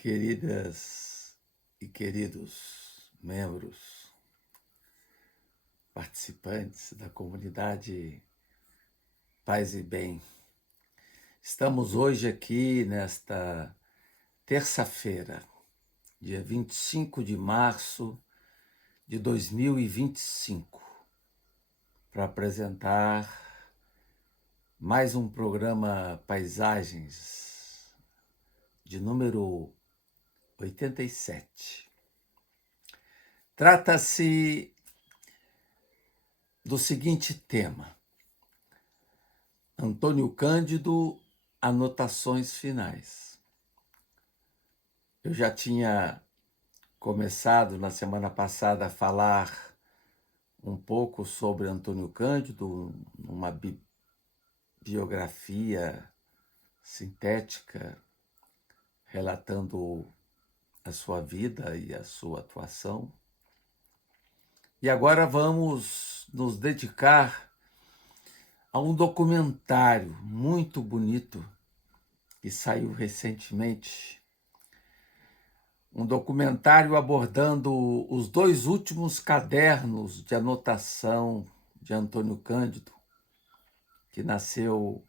Queridas e queridos membros, participantes da comunidade Paz e Bem, estamos hoje aqui nesta terça-feira, dia 25 de março de 2025, para apresentar mais um programa Paisagens de número 87. Trata-se do seguinte tema: Antônio Cândido, anotações finais. Eu já tinha começado na semana passada a falar um pouco sobre Antônio Cândido, uma biografia sintética relatando a sua vida e a sua atuação. E agora vamos nos dedicar a um documentário muito bonito que saiu recentemente. Um documentário abordando os dois últimos cadernos de anotação de Antônio Cândido, que nasceu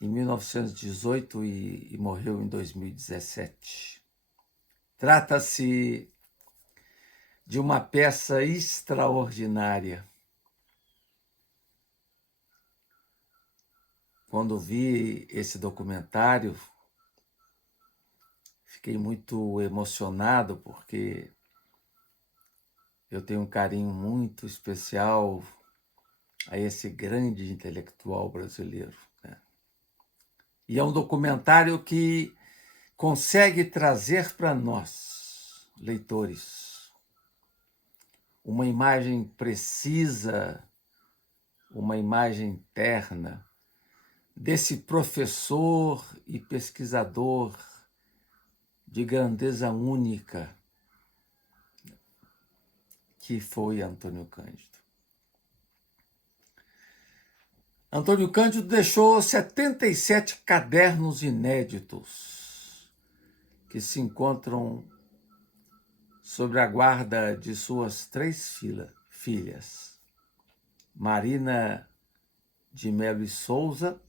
em 1918 e morreu em 2017. Trata-se de uma peça extraordinária. Quando vi esse documentário, fiquei muito emocionado, porque eu tenho um carinho muito especial a esse grande intelectual brasileiro, né? E é um documentário que consegue trazer para nós, leitores, uma imagem precisa, uma imagem terna desse professor e pesquisador de grandeza única que foi Antônio Cândido. Antônio Cândido deixou 77 cadernos inéditos que se encontram sob a guarda de suas três filhas, Marina de Melo e Souza,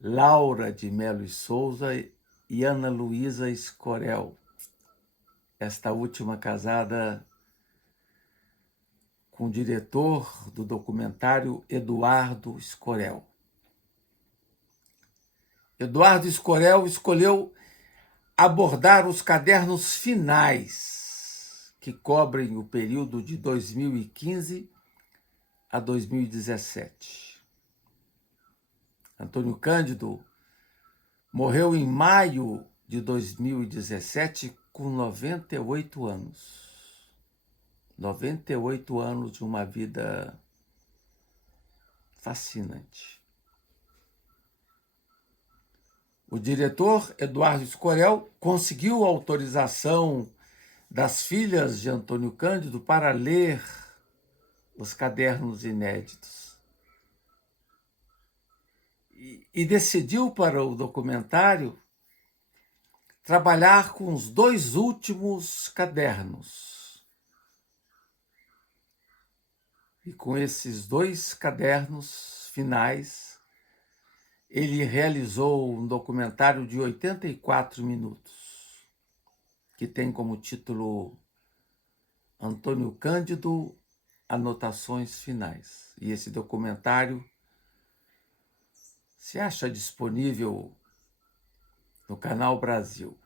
Laura de Melo e Souza e Ana Luísa Escorel, esta última casada com o diretor do documentário Eduardo Escorel. Eduardo Escorel escolheu abordar os cadernos finais que cobrem o período de 2015 a 2017. Antônio Cândido morreu em maio de 2017 com 98 anos. 98 anos de uma vida fascinante. O diretor Eduardo Escorel conseguiu a autorização das filhas de Antônio Cândido para ler os cadernos inéditos. E decidiu, para o documentário, trabalhar com os dois últimos cadernos. E com esses dois cadernos finais, ele realizou um documentário de 84 minutos, que tem como título Antônio Cândido, Anotações Finais. E esse documentário se acha disponível no Canal Brasil.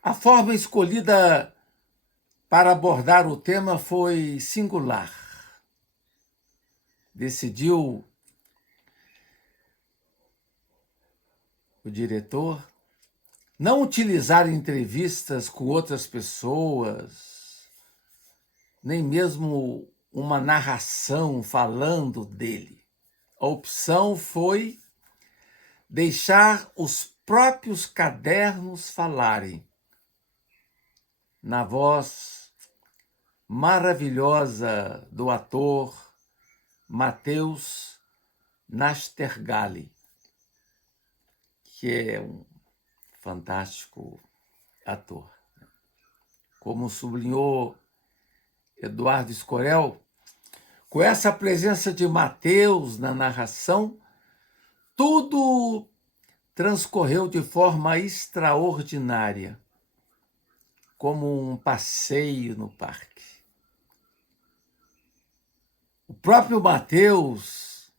A forma escolhida para abordar o tema foi singular. Decidiu o diretor não utilizar entrevistas com outras pessoas, nem mesmo uma narração falando dele. A opção foi deixar os próprios cadernos falarem, na voz maravilhosa do ator Matheus Nastergalli, que é um fantástico ator. Como sublinhou Eduardo Escorel, com essa presença de Mateus na narração, tudo transcorreu de forma extraordinária, como um passeio no parque. O próprio Mateus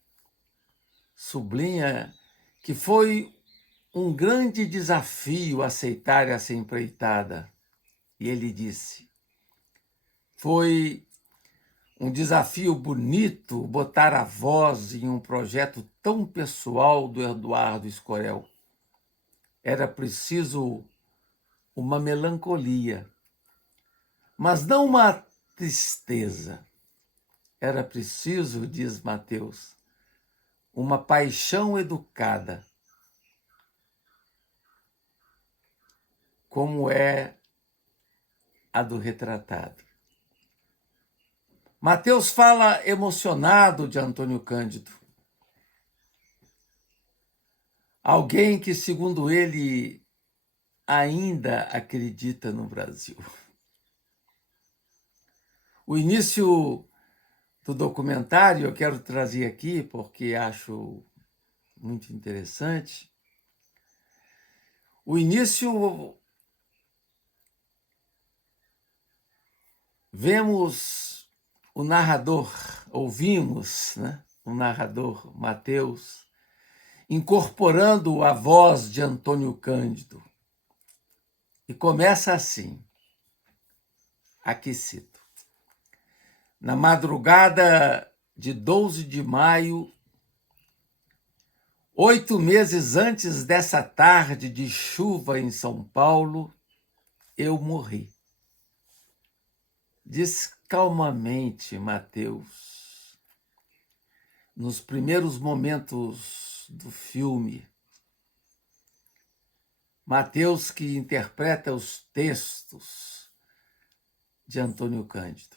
sublinha que foi um grande desafio aceitar essa empreitada. E ele disse: foi um desafio bonito botar a voz em um projeto tão pessoal do Eduardo Escorel. Era preciso uma melancolia, mas não uma tristeza. Era preciso, diz Mateus, uma paixão educada, como é a do retratado. Mateus fala emocionado de Antônio Cândido, alguém que, segundo ele, ainda acredita no Brasil. O início do documentário eu quero trazer aqui porque acho muito interessante. O início, vemos o narrador, ouvimos, né, o narrador Mateus incorporando a voz de Antônio Cândido. E começa assim, aqui cito: na madrugada de 12 de maio, 8 meses antes dessa tarde de chuva em São Paulo, eu morri. Diz calmamente Mateus, nos primeiros momentos do filme. Mateus que interpreta os textos de Antônio Cândido.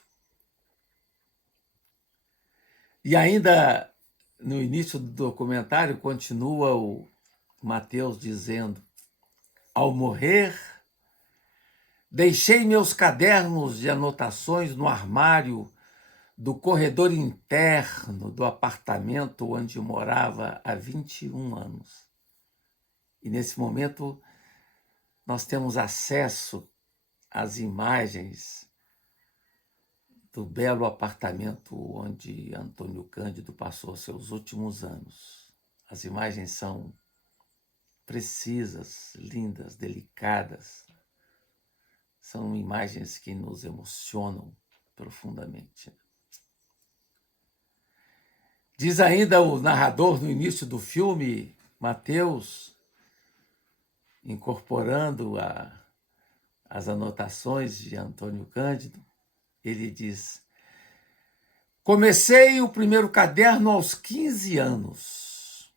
E ainda no início do documentário continua o Mateus dizendo: ao morrer, deixei meus cadernos de anotações no armário do corredor interno do apartamento onde morava há 21 anos. E nesse momento nós temos acesso às imagens do belo apartamento onde Antônio Cândido passou seus últimos anos. As imagens são precisas, lindas, delicadas. São imagens que nos emocionam profundamente. Diz ainda o narrador no início do filme, Mateus, incorporando as anotações de Antônio Cândido, ele diz: comecei o primeiro caderno aos 15 anos,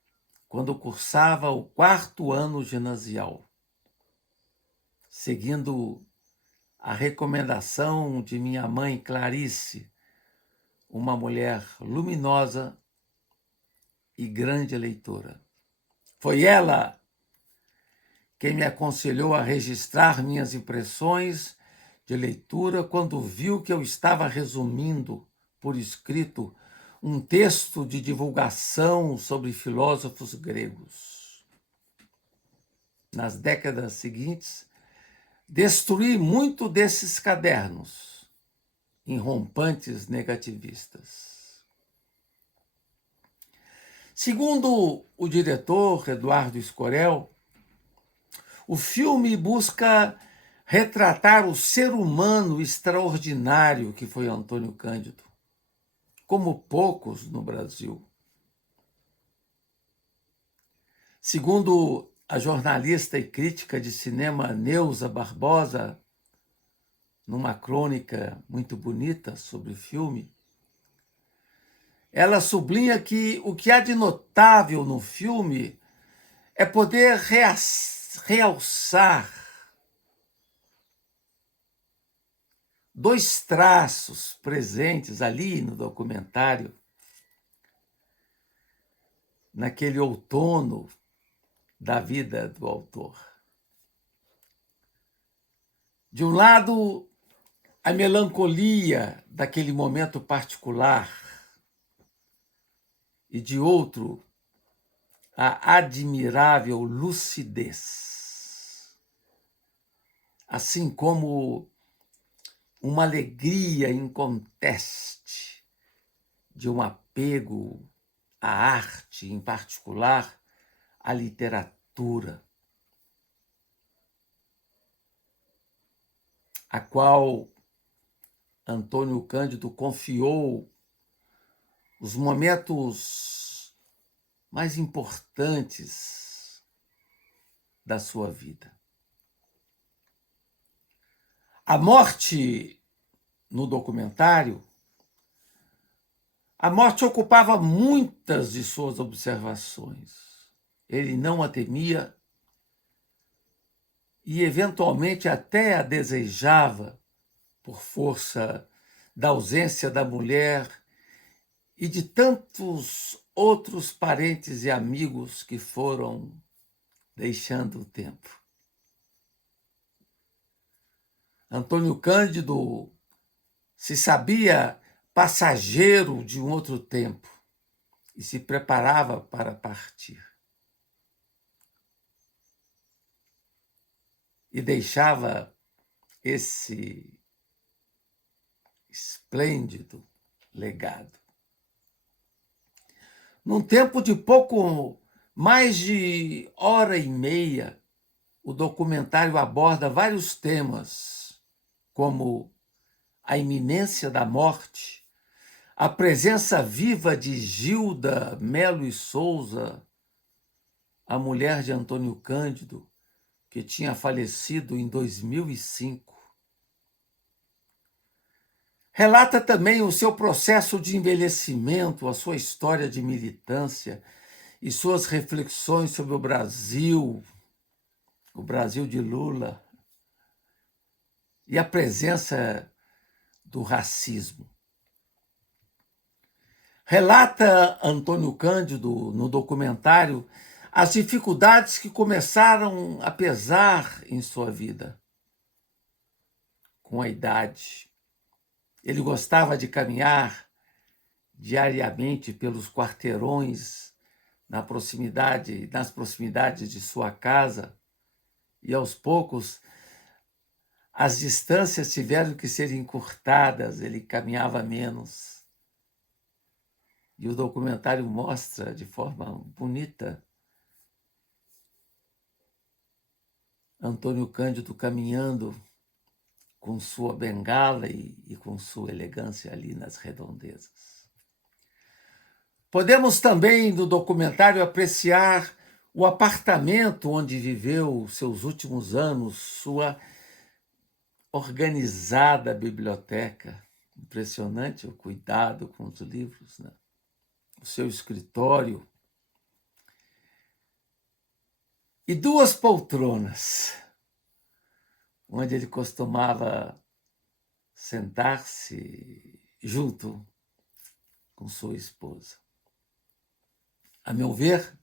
quando cursava o 4º ano ginasial, seguindo a recomendação de minha mãe Clarice, uma mulher luminosa e grande leitora. Foi ela quem me aconselhou a registrar minhas impressões de leitura quando viu que eu estava resumindo por escrito um texto de divulgação sobre filósofos gregos. Nas décadas seguintes, destruí muito desses cadernos em rompantes negativistas. Segundo o diretor Eduardo Escorel, o filme busca retratar o ser humano extraordinário que foi Antônio Cândido, como poucos no Brasil. Segundo a jornalista e crítica de cinema Neuza Barbosa, numa crônica muito bonita sobre o filme, ela sublinha que o que há de notável no filme é poder realçar 2 traços presentes ali no documentário, naquele outono da vida do autor. De um lado, a melancolia daquele momento particular, e de outro, a admirável lucidez, assim como uma alegria inconteste de um apego à arte, em particular à literatura, a qual Antônio Cândido confiou os momentos mais importantes da sua vida. A morte, no documentário, a morte ocupava muitas de suas observações. Ele não a temia e, eventualmente, até a desejava por força da ausência da mulher e de tantos outros parentes e amigos que foram deixando o tempo. Antônio Cândido se sabia passageiro de um outro tempo e se preparava para partir. E deixava esse esplêndido legado. Num tempo de pouco mais de hora e meia, o documentário aborda vários temas, como a iminência da morte, a presença viva de Gilda Melo e Souza, a mulher de Antônio Cândido, que tinha falecido em 2005. Relata também o seu processo de envelhecimento, a sua história de militância e suas reflexões sobre o Brasil de Lula, e a presença do racismo. Relata Antônio Cândido, no documentário, as dificuldades que começaram a pesar em sua vida com a idade. Ele gostava de caminhar diariamente pelos quarteirões nas proximidades de sua casa, e aos poucos as distâncias tiveram que ser encurtadas, ele caminhava menos. E o documentário mostra de forma bonita Antônio Cândido caminhando com sua bengala e com sua elegância ali nas redondezas. Podemos também, no documentário, apreciar o apartamento onde viveu seus últimos anos, sua organizada biblioteca. Impressionante o cuidado com os livros, né? O seu escritório. E duas poltronas, onde ele costumava sentar-se junto com sua esposa. A meu ver,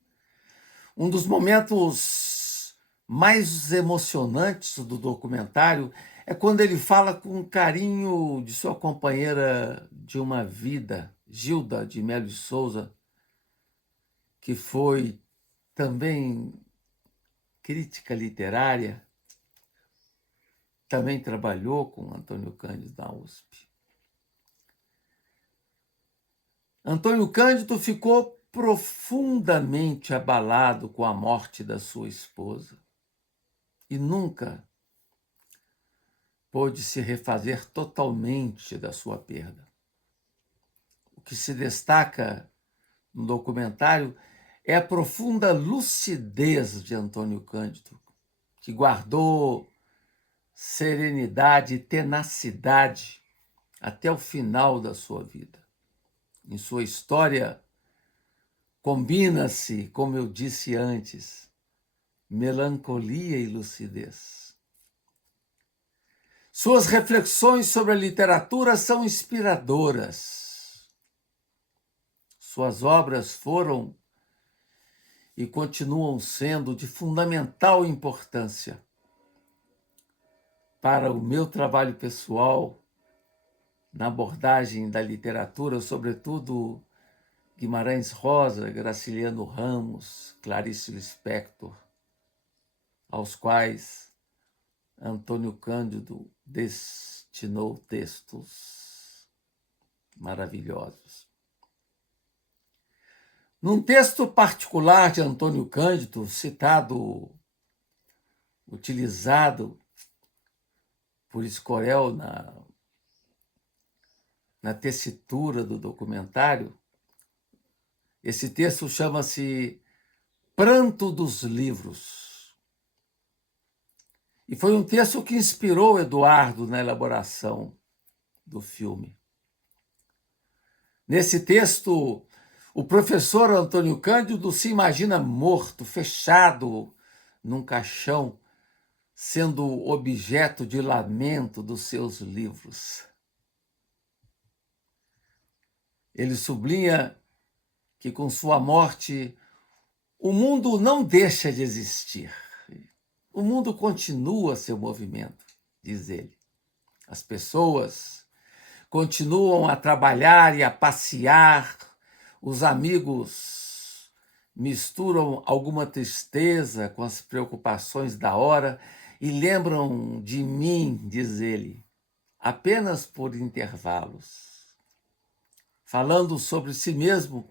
um dos momentos mais emocionantes do documentário é quando ele fala com carinho de sua companheira de uma vida, Gilda de Melo e Souza, que foi também crítica literária, também trabalhou com Antônio Cândido na USP. Antônio Cândido ficou profundamente abalado com a morte da sua esposa e nunca pôde se refazer totalmente da sua perda. O que se destaca no documentário é a profunda lucidez de Antônio Cândido, que guardou serenidade e tenacidade até o final da sua vida. Em sua história, combina-se, como eu disse antes, melancolia e lucidez. Suas reflexões sobre a literatura são inspiradoras. Suas obras foram e continuam sendo de fundamental importância para o meu trabalho pessoal na abordagem da literatura, sobretudo Guimarães Rosa, Graciliano Ramos, Clarice Lispector, aos quais Antônio Cândido destinou textos maravilhosos. Num texto particular de Antônio Cândido, utilizado por Escorel na tessitura do documentário, esse texto chama-se Pranto dos Livros. E foi um texto que inspirou Eduardo na elaboração do filme. Nesse texto, o professor Antônio Cândido se imagina morto, fechado num caixão, sendo objeto de lamento dos seus livros. Ele sublinha que com sua morte o mundo não deixa de existir. O mundo continua seu movimento, diz ele. As pessoas continuam a trabalhar e a passear, os amigos misturam alguma tristeza com as preocupações da hora e lembram de mim, diz ele, apenas por intervalos. Falando sobre si mesmo,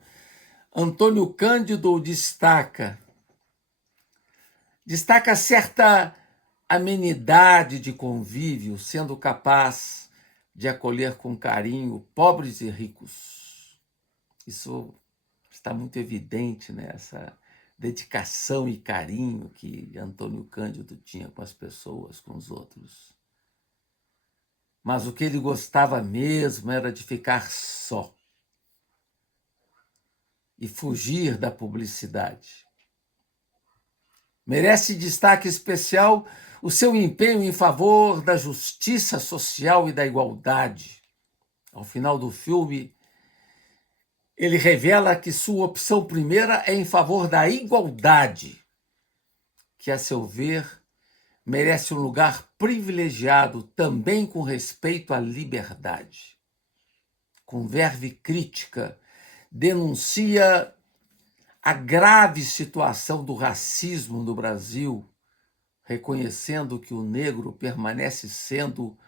Antônio Cândido destaca certa amenidade de convívio, sendo capaz de acolher com carinho pobres e ricos. Isso está muito evidente nessa dedicação e carinho que Antônio Cândido tinha com as pessoas, com os outros. Mas o que ele gostava mesmo era de ficar só e fugir da publicidade. Merece destaque especial o seu empenho em favor da justiça social e da igualdade. Ao final do filme, ele revela que sua opção primeira é em favor da igualdade, que, a seu ver, merece um lugar privilegiado também com respeito à liberdade. Com verve crítica, denuncia a grave situação do racismo no Brasil, reconhecendo que o negro permanece sendo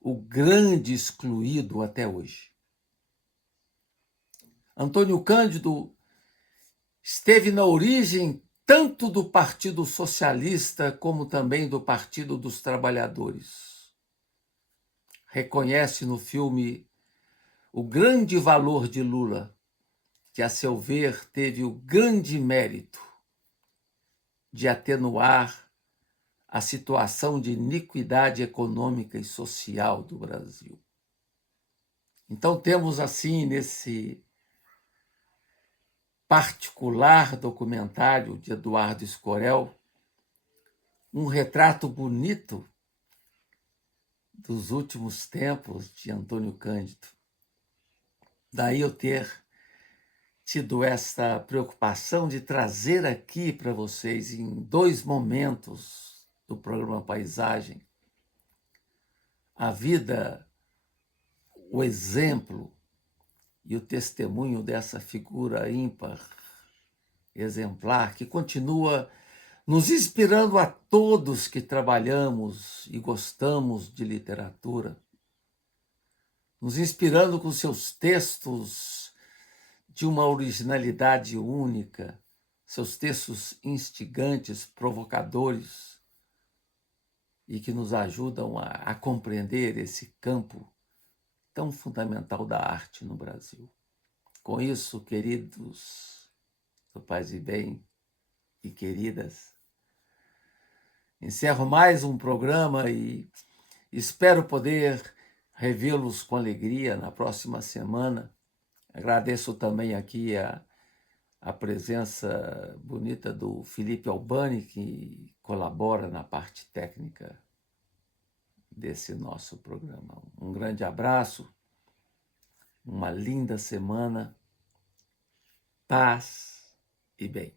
o grande excluído até hoje. Antônio Cândido esteve na origem tanto do Partido Socialista como também do Partido dos Trabalhadores. Reconhece no filme o grande valor de Lula, que, a seu ver, teve o grande mérito de atenuar a situação de iniquidade econômica e social do Brasil. Então, temos assim, nesse particular documentário de Eduardo Escorel, um retrato bonito dos últimos tempos de Antônio Cândido. Daí eu ter tido essa preocupação de trazer aqui para vocês, em 2 momentos do programa Paisagem, a vida, o exemplo e o testemunho dessa figura ímpar, exemplar, que continua nos inspirando a todos que trabalhamos e gostamos de literatura, nos inspirando com seus textos de uma originalidade única, seus textos instigantes, provocadores, e que nos ajudam a compreender esse campo tão fundamental da arte no Brasil. Com isso, queridos do Paz e Bem e queridas, encerro mais um programa e espero poder revê-los com alegria na próxima semana. Agradeço também aqui a presença bonita do Felipe Albani, que colabora na parte técnica desse nosso programa. Um grande abraço, uma linda semana, paz e bem.